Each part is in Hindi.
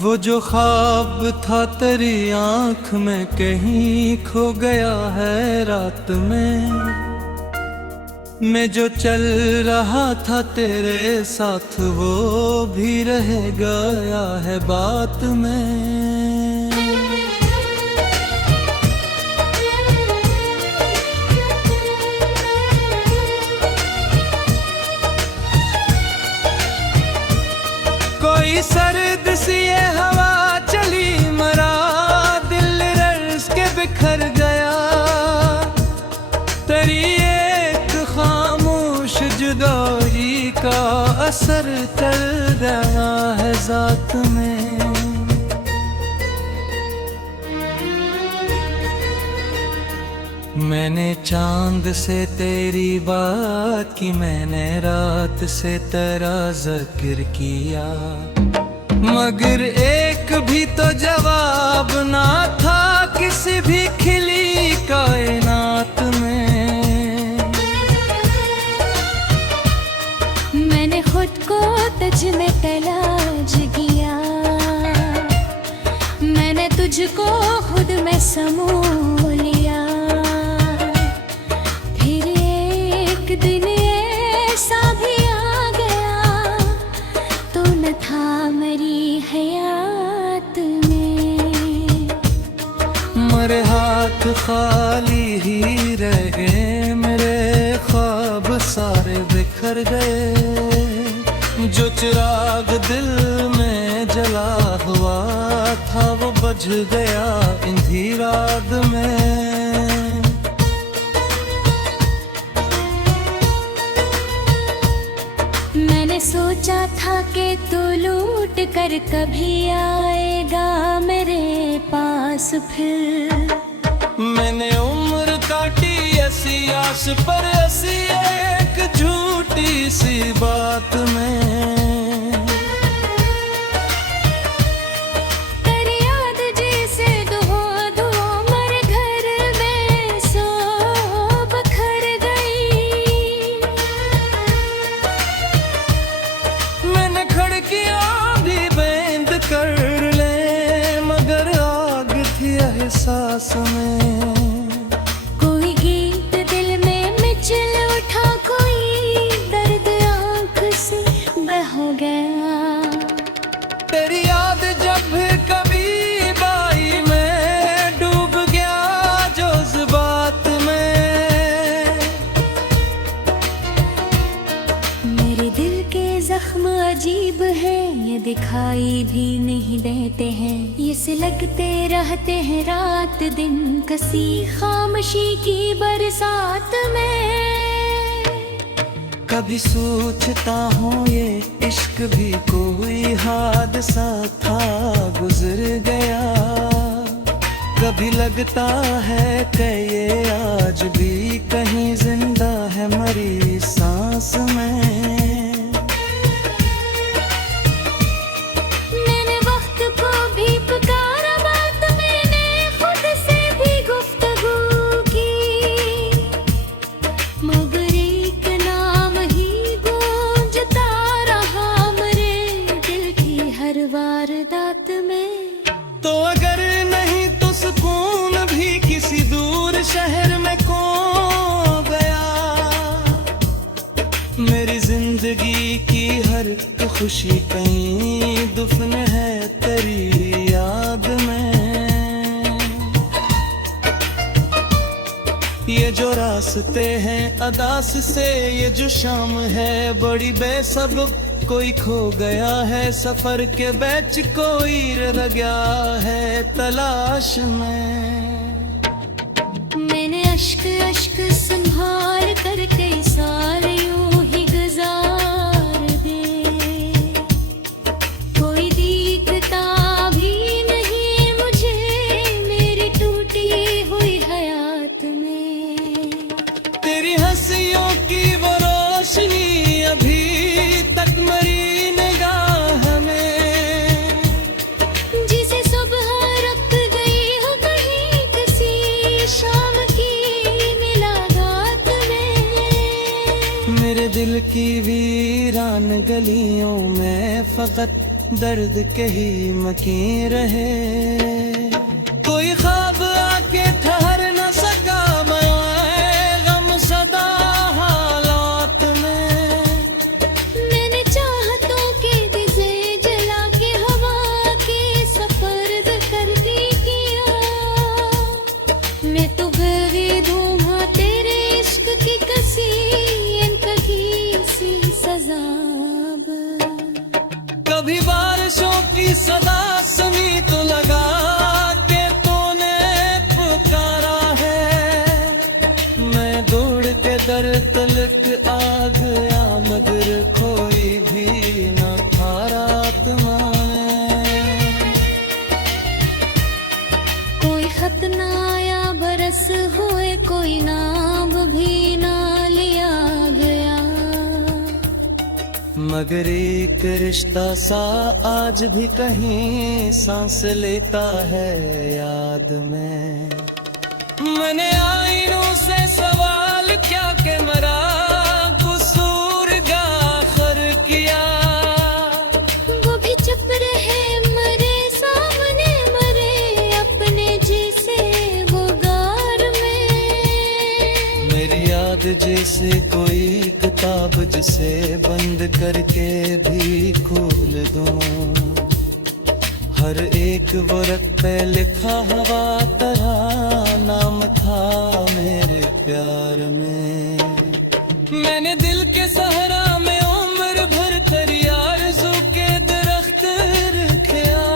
वो जो ख्वाब था तेरी आंख में कहीं खो गया है रात में। मैं जो चल रहा था तेरे साथ वो भी रह गया है बात में। कोई सर्द सी ये हवा चली मरा, दिल रस के बिखर गया। तेरी एक खामोश जुदाई का असर चल रहा है ज़ात में। मैंने चांद से तेरी बात की, मैंने रात से तेरा जिक्र किया, मगर एक भी तो जवाब ना था किसी भी खिली कायनात में। मैंने खुद को तुझ में तलाश किया, मैंने तुझको खुद में समो लिया। फिर एक दिन ऐसा भी आ गया, तो न था मेरी हयात में। मेरे हाथ खाली ही रह गए, मेरे ख्वाब सारे बिखर गए। जो चिराग दिल में जला हुआ था वो बुझ गया इंधी रात में। मैंने सोचा था कि तू लूट कर कभी आएगा मेरे पास फिर। मैंने उम्र काटी ऐसी आस पर, ऐसी एक झूठी सी बात में। तेरी याद जैसे धुआं मेरे घर में सो बखर गई। मैंने खिड़कियां भी बंद कर ले, मगर आग थी एहसास में। कोई गीत दिल में मिचल उठा, कोई दर्द आंख से बह गया। तेरी याद जब कभी बाई में डूब गया जज्बात में। मेरे दिल के जख्म अजीब हैं, ये दिखाई भी नहीं देते हैं। ये सिलकते रहते हैं रात दिन, कसी खामोशी की बरसात में। कभी सोचता हूँ ये इश्क भी कोई हादसा था, गुजर गया। कभी लगता है कि ये आज भी कहीं जिंदा है मरी सांस में। मैंने वक्त को भी पुकारा, बात मैंने खुद से भी गुफ्तगू की, मगर एक नाम ही गूंजता रहा मेरे दिल की हर वारदात में। तो अगर नहीं तो सुकून भी किसी दूर शहर में खो गया। मेरी जिंदगी की हर खुशी कहीं दुफन है तेरी याद में। ये जो रास्ते हैं अदास से, ये जो शाम है बड़ी बेसब्र। कोई खो गया है सफर के बैच, कोई रह गया है तलाश में। मैंने अश्क अश्क संभाल कर कई साल यूं ही गुजार दे, कोई दिखता भी नहीं मुझे मेरी टूटी हुई हयात में। तेरी हंसियों की वो रोशनी अभी तक मरी निगाह में, जिसे सुबह रख गई हो कहीं किसी शाम की मुलाकात में। मेरे दिल की वीरान गलियों में फकत दर्द के ही मकीन रहे। कोई ख्वाब आके ठहर न सका, मैं गम सदा हालात में। मैंने चाहतों के दिजे जला के हवा के सफर्द कर दी किया। मैं तो बेगीद हूँ तेरे इश्क की कसी सी सजाब। कभी बारिशों की सदा सुनी तो लगा के तूने पुकारा है। मैं दौड़ के दर तलक आ गया, मगर कोई भी न था रात में। कोई खत न आया, बरस हुए, कोई नाम भी ना लिया गया। मगर एक रिश्ता सा आज भी कहीं सांस लेता है याद में। मैंने आईनों से सवाल क्या के मरा कसूर गाखर किया। वो भी चुप रहे, मरे सामने मरे अपने जी से वो गार में। मेरी याद जैसे कोई किताब जिसे बंद करके भी खोल दूं। हर एक वर्क पे लिखा हवा तरह नाम था मेरे प्यार में। मैंने दिल के सहरा में उम्र भर तेरी आरज़ू के दरख्त रखा।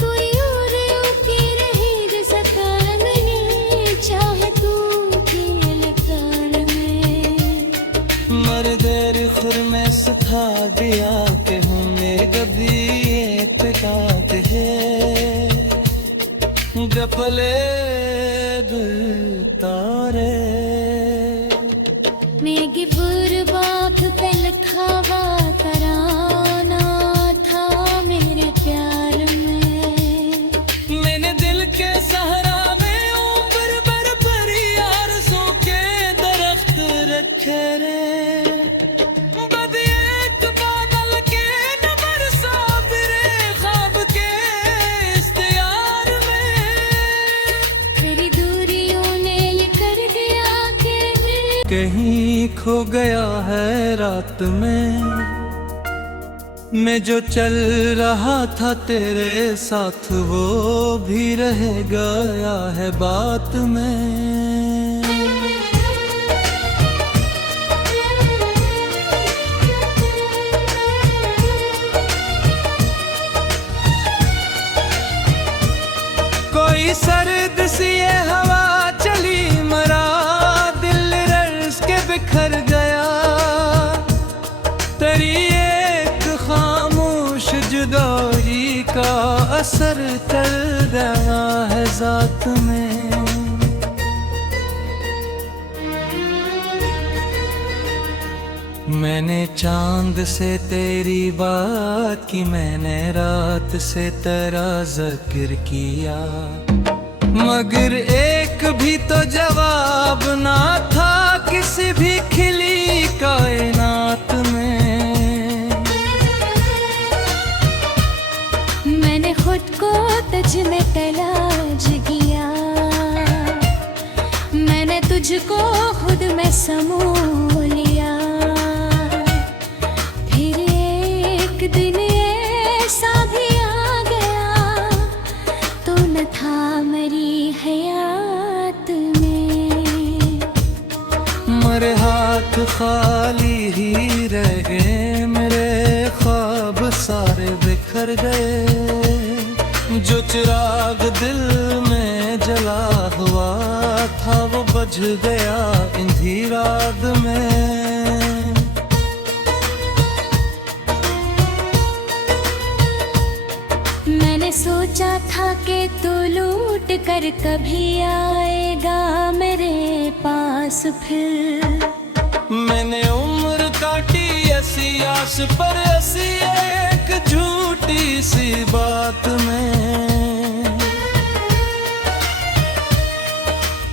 कोई और उठी रही सका मैंने चाह तू के लकार में। मर देर खुर में सिखा दिया कि होंगे कभी एक काट है गफले तारे। मेगी बुरबाख पे लिखा हुआ तराना था मेरे प्यार में। मैंने दिल के सहरा में उम्र भर भरी आरज़ों के दरख्त रखे रे। कहीं खो गया है रात में, मैं जो चल रहा था तेरे साथ वो भी रह गया है बात में। कोई सर्द सी ये हवा चली, मरा दिल रर्ज़ के बिखर गया। तेरी एक खामोश जुदाई का असर चल रहा है ज़ात में। मैंने चांद से तेरी बात की, मैंने रात से तेरा ज़िक्र किया, मगर एक भी तो जवाब ना था किसी भी खिली कायनात में। मैंने खुद को तुझ में तलाश किया, मैंने तुझको खुद में समो लिया। फिर एक दिन ऐसा भी आ गया, तो न था मेरी हयात में। मेरे हाथ खाली ही रह गए, मेरे ख्वाब सारे बिखर गए। जो चिराग दिल में जला हुआ था वो बुझ गया अंधेरात में। मैंने सोचा था कि तू लूट कर कभी आएगा मेरे पास फिर। मैंने उम्र काटी ऐसी आस पर, ऐसी एक झूठी सी बात में।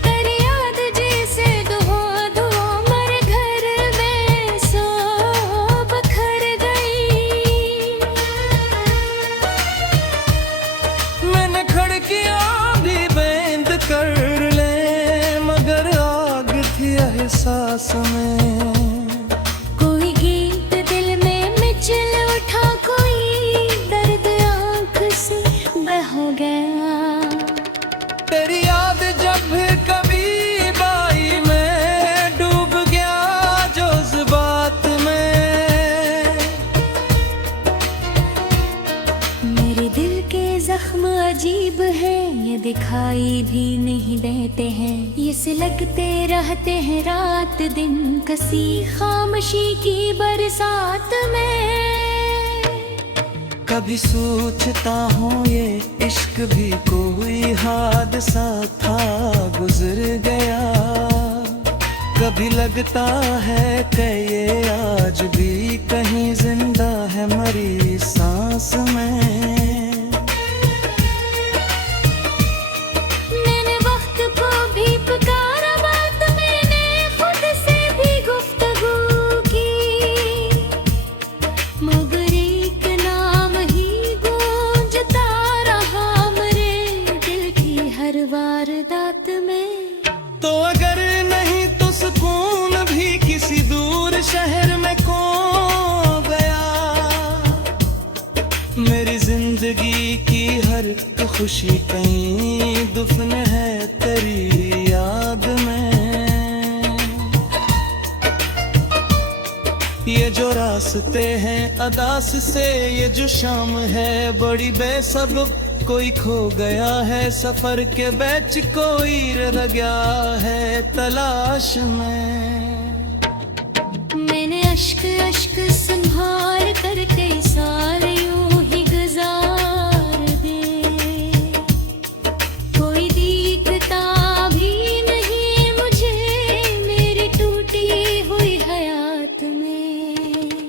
तेरी याद जैसे मर घर में सो बखर गई। ये से लगते रहते हैं रात दिन कसी खामोशी की बरसात में। कभी सोचता हूँ ये इश्क भी कोई हादसा था गुजर गया, कभी लगता है कि ये आज भी कहीं जिंदा है मरी सांस में। मैंने वक्त को भी पुकारा, बात मैंने खुद से भी गुफ्तगू की, मगर एक नाम ही गूंजता रहा मेरे दिल की हर वारदात में। तो अगर नहीं तो सुकून भी किसी दूर शहर में खो गया, मेरी जिंदगी की हर खुशी कहीं दुफन है तेरी याद में। ये जो रास्ते हैं अदास से, ये जो शाम है बड़ी बेसब्ब, कोई खो गया है सफर के बैच, कोई रह गया है तलाश में। मैंने अश्क अश्क संभाल कर कई साल यूं ही गुजार दिए, कोई दिखता भी नहीं मुझे मेरी टूटी हुई हयात में।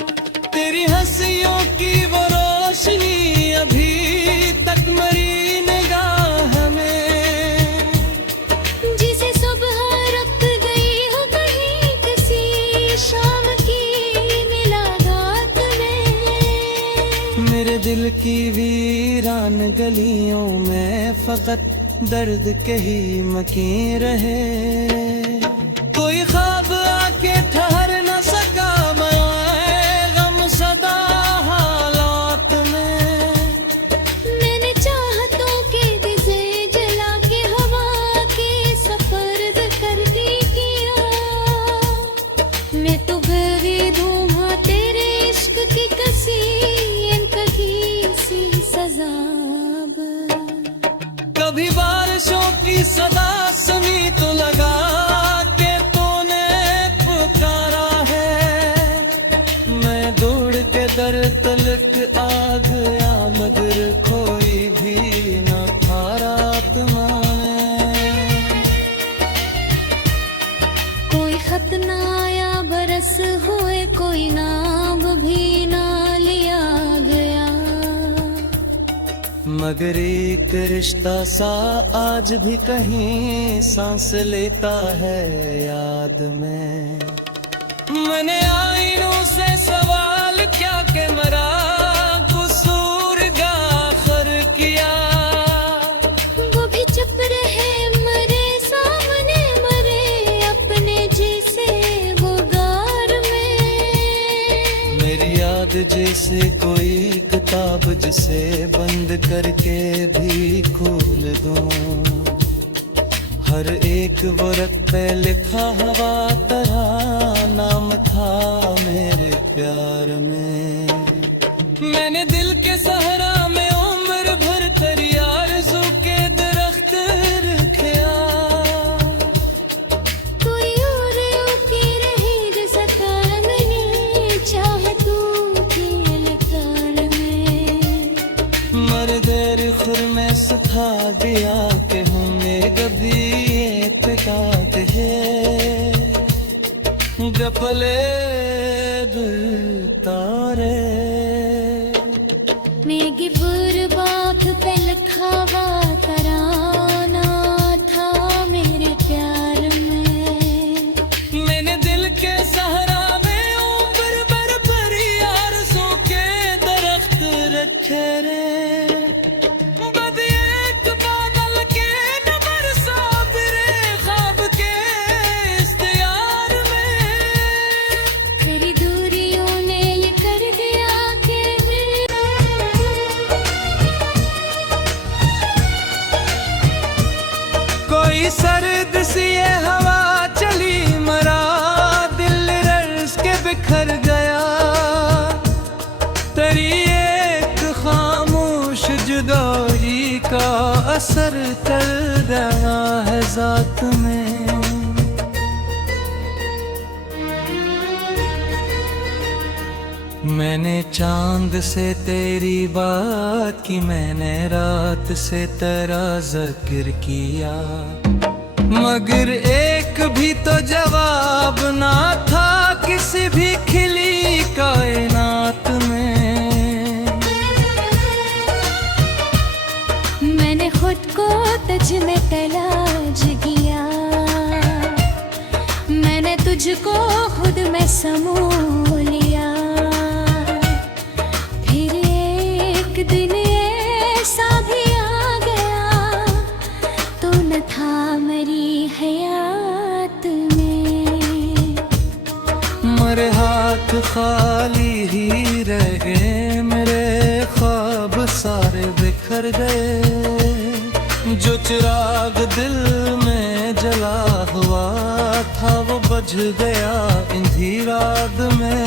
तेरी हंसियों की वो रोशनी अभी तक मरी निगाह में, जिसे सुबह रख गई हो कहीं किसी शाम की मुलाकात में। मेरे दिल की वीरान गलियों में फकत दर्द के ही मकीन रहे, कोई ख्वाब आके ठहर न सका मैं गम सदा हालात में। मैंने चाहतों के दिसे जला के हवा के सफर्द कर दी किया, मैं तो बेरीद हूँ तेरे इश्क की कसी सी सजाब। कभी बारिशों की सदा सुनी तो लगा के तूने पुकारा है, मैं दौड़ के दर तलक आ गया मगर कोई भी न था रात में। कोई खत ना आया बरस हुए, कोई नाम भी ना लिया गया, मगर एक रिश्ता सा आज भी कहीं सांस लेता है याद में। मैंने आईनों से सवाल क्या के मरा कसूर गाखर किया, वो भी चुप रहे मरे सामने मरे अपने जैसे वो गार में। मेरी याद जैसे कोई किताब जिसे बंद करके भी खोल दूं, हर एक वर्क पे लिखा हवा तरह नाम था मेरे प्यार में। मैंने दिल के सहरा में उम्र भर तेरी आरज़ू के दरख्त रखा, कोई और उकी रही जो सका नहीं चाह तू की लकार में। मर गैर खुर में सुखा दिया कि हमें गभी एतकाद है, गपले दिल तारे। मेगी बुरबाक पे लिखावा तराना था मेरे प्यार में। मैंने दिल के सहरा में उम्र भर भरी आरज़ू के दरख्त रखे रे, बद एक बादल के न बरसा फिरे ख्वाब के इख्तियार में। तेरी दूरियों ने ये कर दिया कि कोई सर्द सी ये हवा चली मरा, दिल रर्ज़ के बिखर गया, तेरी एक खामोश जुदाई का असर कर रहा है ज़ात में। मैंने चांद से तेरी बात की, मैंने रात से तेरा जिक्र किया, मगर एक भी तो जवाब ना था किसी भी खिली कायनात में। मैंने खुद को तुझ में तलाश किया, मैंने तुझको खुद में समो लिया। फिर एक दिन ऐसा भी आ गया, तो न था मेरी हयात में। मेरे हाथ खाली ही रह गए, मेरे ख्वाब सारे बिखर गए। जो चिराग दिल में जला हुआ था वो बुझ गया इंधी रात में।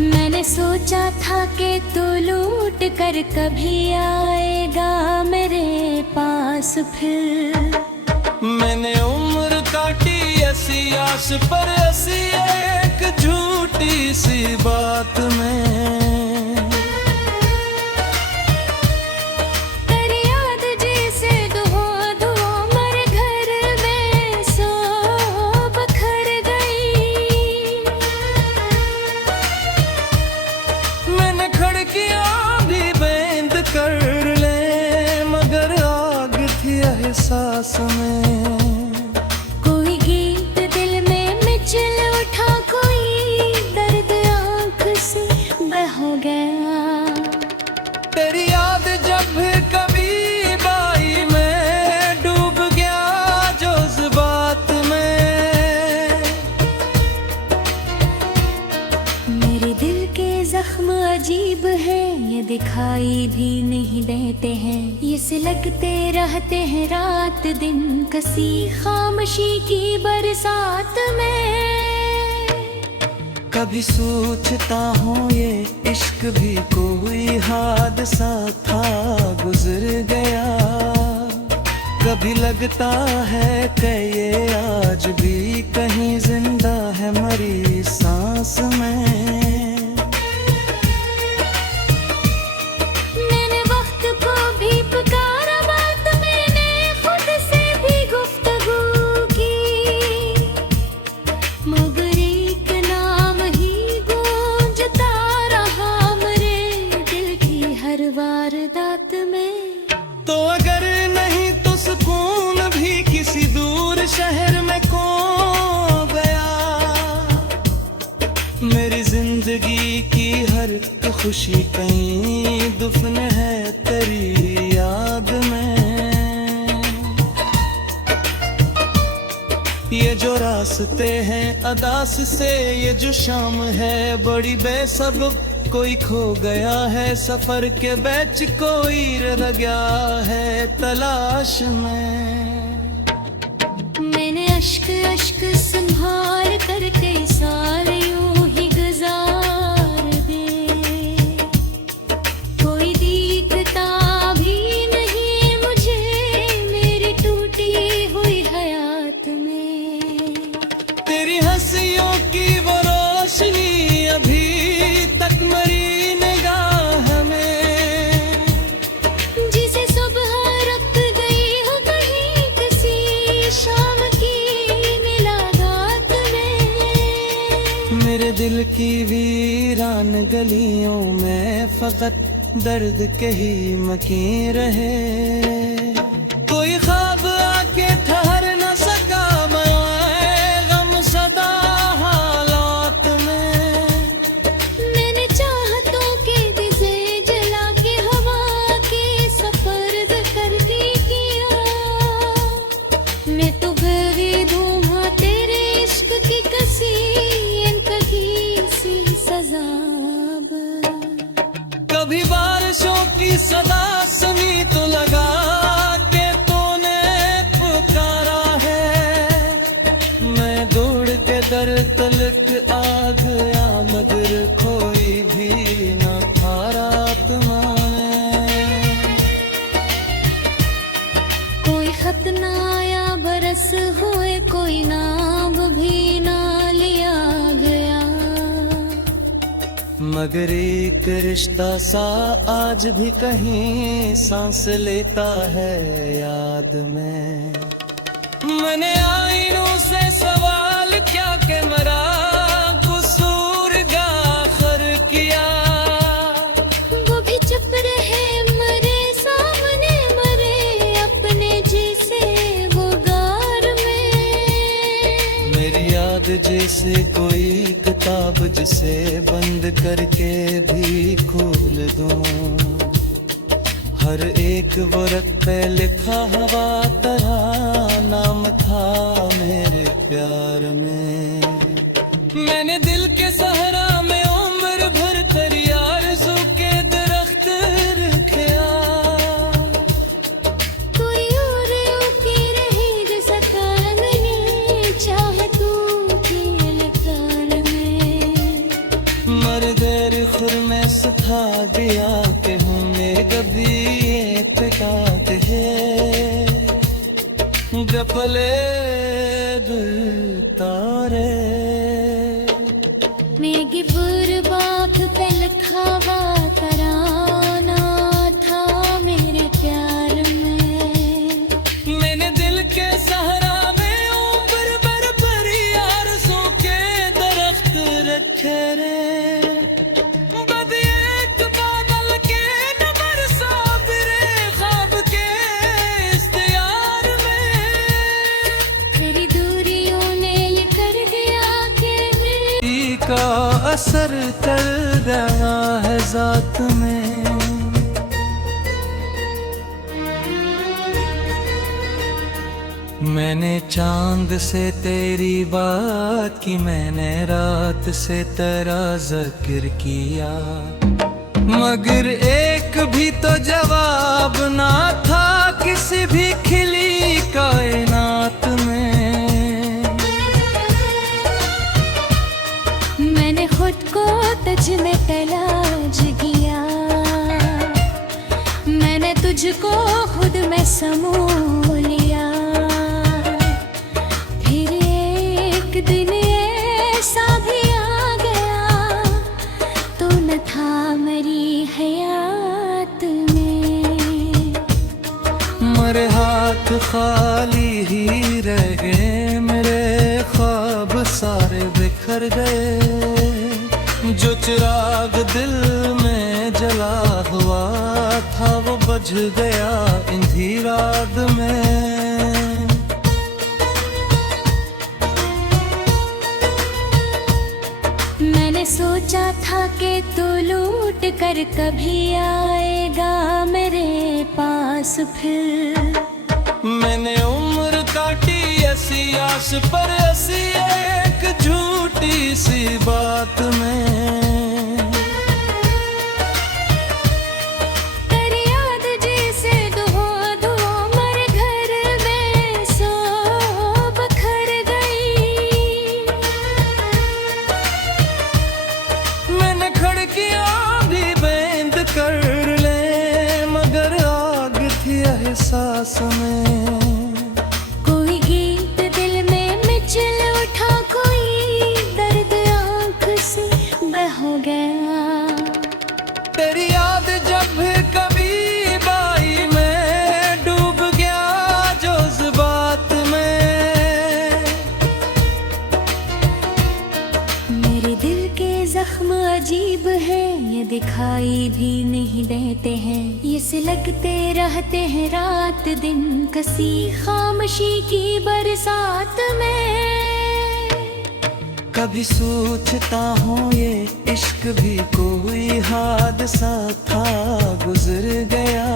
मैंने सोचा था कि तू लूट कर कभी आएगा मेरे पास फिर। मैंने उम्र काटी ऐसी आस पर, ऐसी एक झूठी सी बात में। तेरी याद जैसे धुआं मेरे घर में सो बखर गई। मैंने खिड़कियां भी बंद कर ले, मगर आग थी एहसास में। कोई गीत दिल में मिचल उठा, कोई दर्द आँख से बह गया। तेरी याद जब कभी बाई मैं डूब गया जज्बात में। मेरे दिल के जख्म अजीब हैं, ये दिखाई भी नहीं देते हैं। ये सिलकते रहते हैं रात दिन, कसी खामोशी की बरसात में। कभी सोचता हूँ ये इश्क भी कोई हादसा था, गुजर गया। कभी लगता है कि ये आज भी कहीं जिंदा है मरी सांस में। मैंने वक्त को भी पुकारा, बात मैंने खुद से भी गुफ्तगू की, मगर एक नाम ही गूंजता रहा मेरे दिल की हर वारदात में। तो अगर नहीं तो सुकून भी किसी दूर शहर में खो गया। मेरी जिंदगी की हर खुशी कहीं दुफन है तेरी याद में। ये जो रास्ते हैं अदास से, ये जो शाम है बड़ी बेसब्ब, कोई खो गया है सफर के बैच, कोई रह गया है तलाश में। मैंने अश्क अश्क संभाल कर कई साल यूं ही गुजार दिए। कोई दिखता भी नहीं मुझे मेरी टूटी हुई हयात में। तेरी हंसियों की वो रोशनी अभी तक मरी निगाह में। जिसे सुबह रख गई हो कहीं किसी शाम की मुलाकात में। मेरे दिल की वीरान गलियों में फकत दर्द के ही मकीन रहे। कोई ख्वाब आके ठहर न सका, मैं गम सदा हालात में। मैंने चाहतों के दिसे जला के हवा के सफर्द करती किया। मैं तो बेगीद हूँ तेरे इश्क की कसी कहीं सी सजाब। कभी बारिशों की सदा सुनी तो लगा के तूने पुकारा है। मैं दौड़ के दर तलक आ गया, मगर कोई भी न था रात में। कोई खत न आया, बरस हुए कोई नाम भी ना लिया गया। मगर एक रिश्ता सा आज भी कहीं सांस लेता है याद में। मैंने आईनों से सवाल क्या के मरा कसूर गाखर किया। वो भी चुप रहे मरे सामने मरे अपने जी से वो गार में। मेरी याद जैसे कोई किताब जिसे बंद करके भी खोल दूं। हर एक वर्क पे लिखा हवा तरह नाम था मेरे प्यार में। मैंने दिल के सहरा में उम्र भर तेरी आरज़ू के दरख्त रखा। कोई और उगी रही जो सका नहीं चाहे तू की लकार में। मर गैर खुर में सुखा दिया के हमें गभी काट है गपले दिल तारे। मेगी बुरबाक पे लिखा हुआ तराना था मेरे प्यार में। मैंने दिल के सहरा में उम्र भर भरी आरज़ू के दरख्त रखे रे। का असर कर रहा है ज़ात में। मैंने चांद से तेरी बात की, मैंने रात से तेरा जिक्र किया। मगर एक भी तो जवाब ना था किसी भी खिली कायनात में। मैंने खुद को तुझ में तलाश किया। मैंने तुझको खुद में समो लिया। फिर एक दिन ऐसा भी आ गया तो न था मेरी हयात में। मेरे हाथ खाली ही रह गए, मेरे ख्वाब सारे बिखर गए। जो चिराग दिल में जला हुआ था वो बुझ गया अंधेरात में। मैंने सोचा था कि तू लूट कर कभी आएगा मेरे पास फिर। मैंने उम्र काटी ऐसी आस पर, ऐसी एक झूठी सी बात में। तेरी याद जैसे धुआं मर घर में सो बखर गई। मैंने खिड़कियां भी बंद कर ले मगर आग थी एहसास में। कोई गीत दिल में मिचल उठा, कोई दर्द आँख से बह गया। तेरी याद जब कभी बाई में डूब गया जज्बात में। मेरे दिल के जख्म अजीब है, ये दिखाई भी नहीं देते हैं। ये सिलकते रहते हैं रात दिन कसी खामोशी की बरसात में। कभी सोचता हूँ ये इश्क भी कोई हादसा था गुजर गया।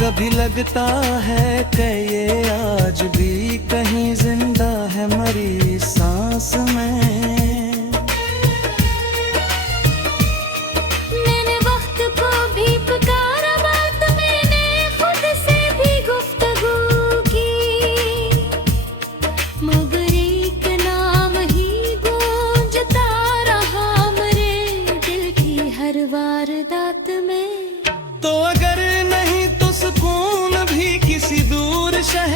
कभी लगता है कि ये आज भी कहीं जिंदा है मरी सांस में। मैंने वक्त को भी पुकारा, बात मैंने खुद से भी गुफ्तगू की। मगर एक नाम ही गूंजता रहा मेरे दिल की हर वारदात में। तो अगर नहीं तो सुकून भी किसी दूर शहर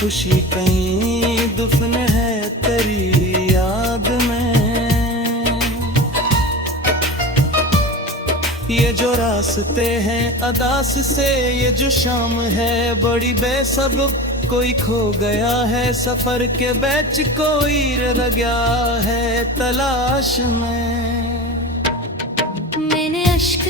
खुशी कहीं दुफन है तेरी याद में। ये जो रास्ते हैं अदास से, ये जो शाम है बड़ी बेसब्ब, कोई खो गया है सफर के बैच, कोई रह गया है तलाश में। मैंने अश्क